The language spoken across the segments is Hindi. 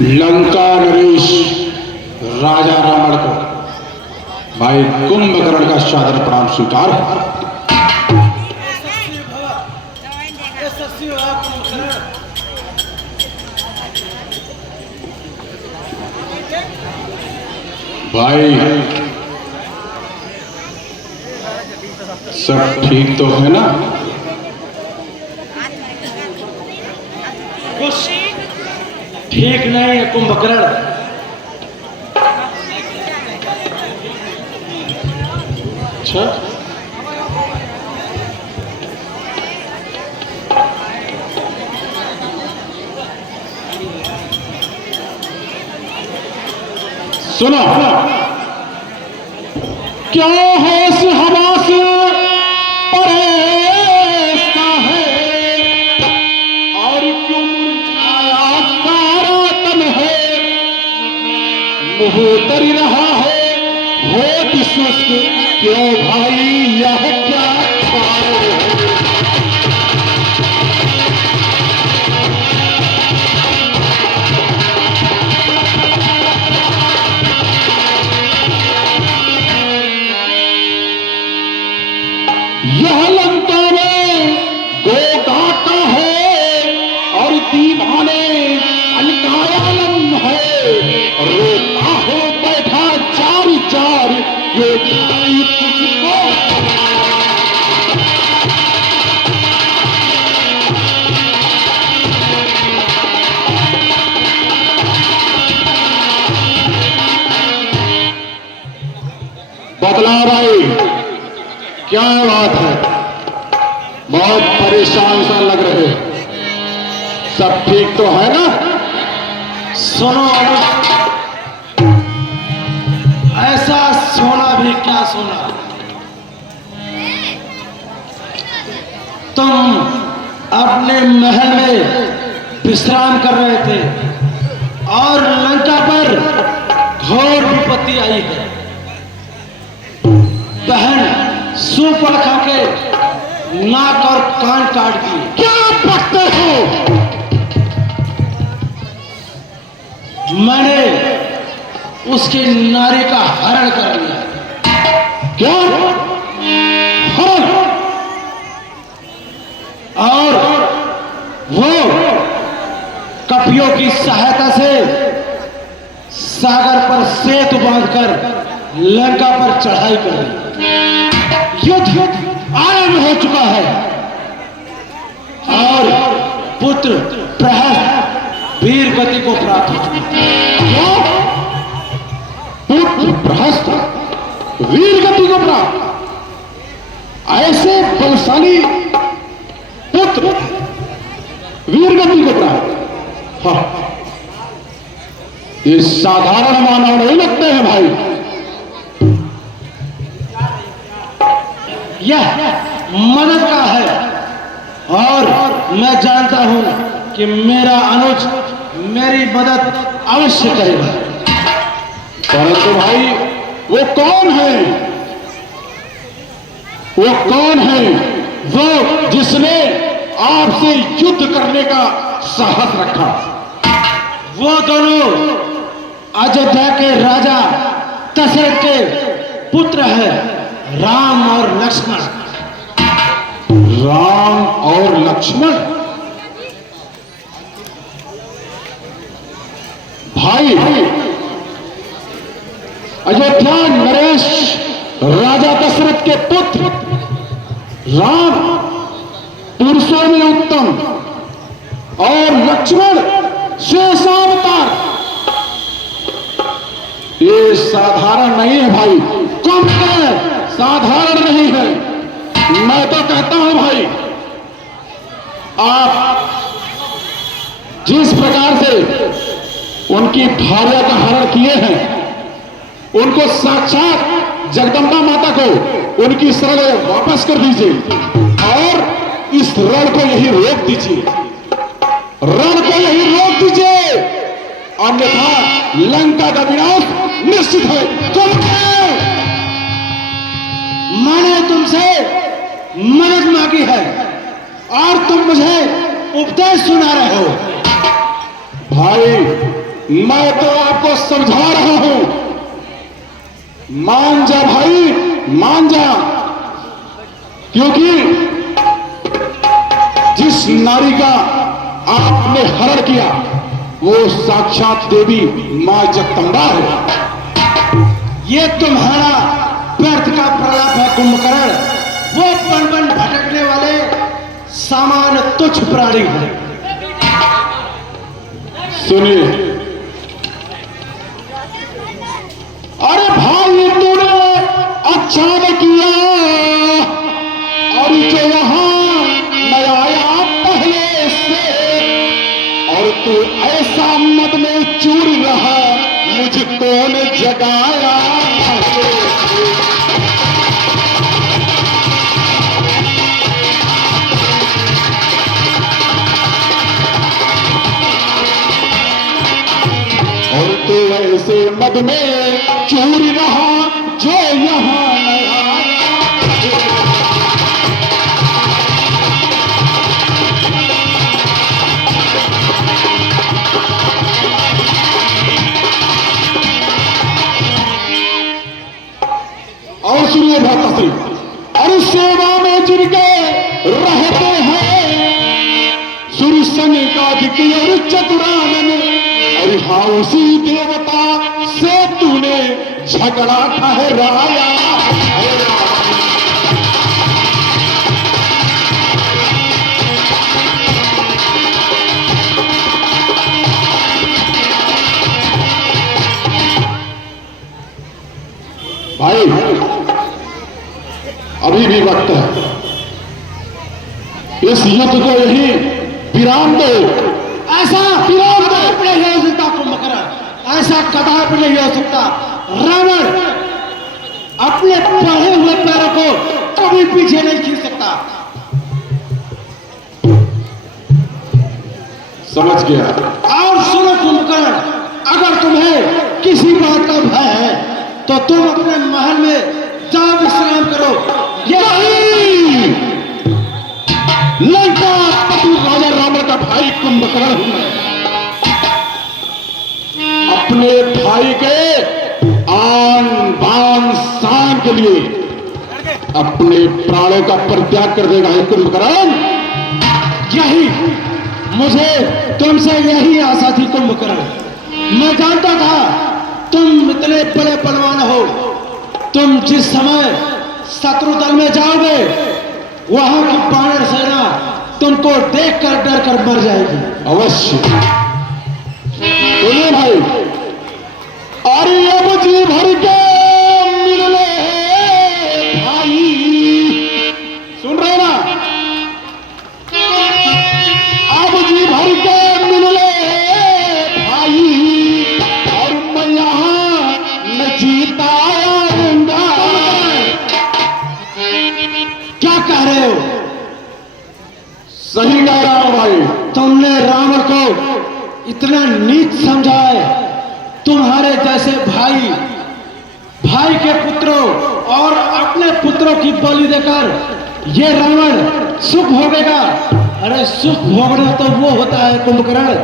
लंका नरेश राजा रावण को भाई कुंभकर्ण का सादर प्रणाम स्वीकार। भाई सब ठीक तो है ना? कुछ ठीक नहीं है कुंभकर्ण। अच्छा, सुनो, क्या होश हवास परेशा है और क्यों मुरझाया सारा तन है, मुंह तर रहा है होठ शुष्क क्यों भाई यह क्या ख्याल है? यह लंका में गोदाता है और दीवाने अलकायालम है, रोता हो बैठा चार चार ये भाई तुझको। बदला भाई, क्या बात है? बहुत परेशान सा लग रहे, सब ठीक तो है ना? सुनो, ऐसा सोना भी क्या सोना। तुम अपने महल में विश्राम कर रहे थे और लंका पर घोर विपत्ति आई है। बहन सूपड़ खा के नाक और कान काट दिए। क्या बकते हो? मैंने उसके नारी का हरण कर लिया। क्या हरण? और वो कपियों की सहायता से सागर पर सेतु बांधकर लंका पर चढ़ाई कर दी। युद्ध आरंभ हो चुका है और पुत्र प्रहस्त वीर गति को प्राप्त हो चुका है। पुत्र प्रहस्त वीर गति को प्राप्त, ऐसे बलशाली पुत्र वीर गति को प्राप्त। हाँ, ये साधारण मानव नहीं लगते हैं भाई। यह मदद का है और मैं जानता हूं कि मेरा अनुज मेरी मदद अवश्य करेगा। परंतु भाई वो कौन है? वो कौन है वो जिसने आपसे युद्ध करने का साहस रखा? वो दोनों अयोध्या के राजा दशरथ के पुत्र हैं, राम और लक्ष्मण। राम और लक्ष्मण? भाई, अयोध्या नरेश राजा दशरथ के पुत्र राम पुरुषों में उत्तम और लक्ष्मण शेषावतार, ये साधारण नहीं है भाई। कम है, साधारण नहीं है। मैं तो कहता हूं भाई, आप जिस प्रकार से उनकी भार्या का हरण किए हैं, उनको साक्षात जगदम्बा माता को उनकी शरण वापस कर दीजिए और इस रण को यही रोक दीजिए, रण को यही रोक दीजिए, अन्यथा लंका का विनाश निश्चित है। मैंने तुमसे मदद मांगी है और तुम मुझे उपदेश सुना रहे हो। भाई मैं तो आपको समझा रहा हूं, मान जा भाई, मान जा। क्योंकि जिस नारी का आपने हरण किया वो साक्षात देवी मां जगदंबा है। ये तुम्हारा व्यर्थ का प्रलाप है कुंभकर्ण। वो बन बन भटकने वाले सामान्य तुच्छ प्राणी है। सुनिए, अरे भाई तूने अच्छा न किया, और जो यहां न आया पहले से, और तू ऐसा मद में चूर रहा, मुझको ने जगाया पहले से। और तू ऐसे मद में चूर रहा जो यहां न आया। और सुनिए भ्राताश्री, और सेवा में जिनके रहते हैं सुरसन का और चतुरानन, और हाँ उसी देवता से तूने झगड़ा ठहराया। भाई अभी भी वक्त है, इस युद्ध को यही विराम दो। ऐसा विराम दो। कदापि नहीं हो सकता कुंभकर्ण, ऐसा कदापि नहीं हो सकता। रावण अपने बढ़े हुए पैरों को कभी पीछे नहीं खींच सकता। समझ गया। और सुनो कुंभकर्ण, अगर तुम्हें किसी बात का भय है तो तुम अपने महल में जाओ, विश्राम करो। नहीं, लंका पति राजा रावण का भाई कुंभकर्ण हूं मैं। अपने भाई के आन बान शान के लिए अपने प्राणों का परित्याग कर देगा ये कुंभकर्ण। यही मुझे तुमसे यही आशा थी कुंभकर्ण। मैं जानता था तुम इतने बड़े बलवान हो। तुम जिस समय शत्रु दल में जाओगे वहां की बानर सेना तुमको देखकर डर कर मर जाएगी। अवश्य। सुनिए भाई, अरे अब जी भर के मिल ले भाई, सुन रहे ना? अब जी भर के मिल ले भाई, और मैं यहां न जीता आऊंगा। क्या कह रहे हो? सही कह रहा हूं भाई। तुमने रावण को इतना नीच समझा है। तुम्हारे जैसे भाई भाई के पुत्रों और अपने पुत्रों की बलि देकर ये रावण सुख भोगेगा। अरे सुख भोगना तो वो होता है कुंभकर्ण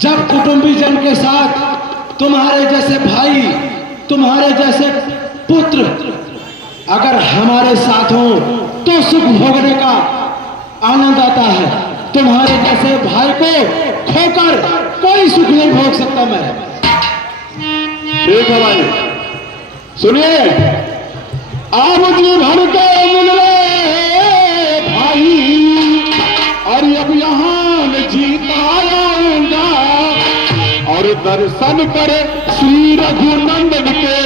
जब कुटुंबी जन के साथ तुम्हारे जैसे भाई, तुम्हारे जैसे पुत्र अगर हमारे साथ हो तो सुख भोगने का आनंद आता है। तुम्हारे जैसे भाई को खोकर कोई सुख नहीं भोग सकता मैं। ठीक है भाई, सुनिए, आप जी भर के मिल रहे भाई, और अब यहाँ न जीता आऊंगा, और दर्शन करे श्री रघुनंदन के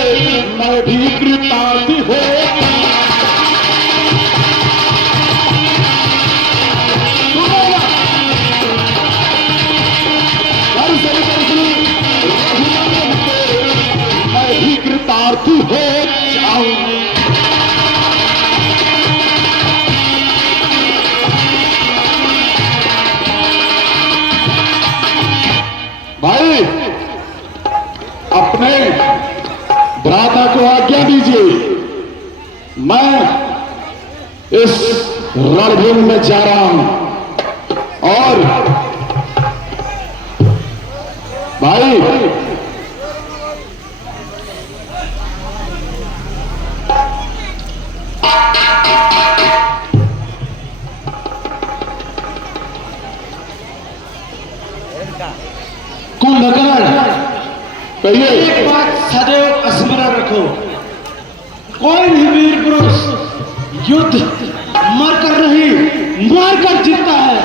मैं भी कृतार्थ हो। कृतार्थ हो जाऊं। भाई अपने भ्राता को आज्ञा दीजिए, मैं इस रणभूमि में जा रहा हूं। और भाई कुंभकर्ण, कहिए। एक बात सदैव स्मरण रखो, कोई भी वीर पुरुष युद्ध मरकर नहीं मारकर जीतता है।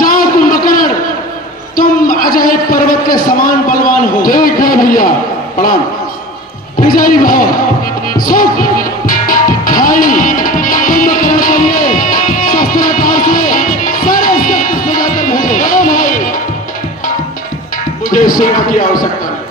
जाओ कुंभकर्ण, तुम अजय पर्वत के समान बलवान हो। ठीक है भैया, प्रणाम। विजयी भाव सुख भाई, कुंभकर्ण के लिए शस्त्रागार से सारे शस्त्र सजाकर भेजो। भाई मुझे सेना की आवश्यकता नहीं।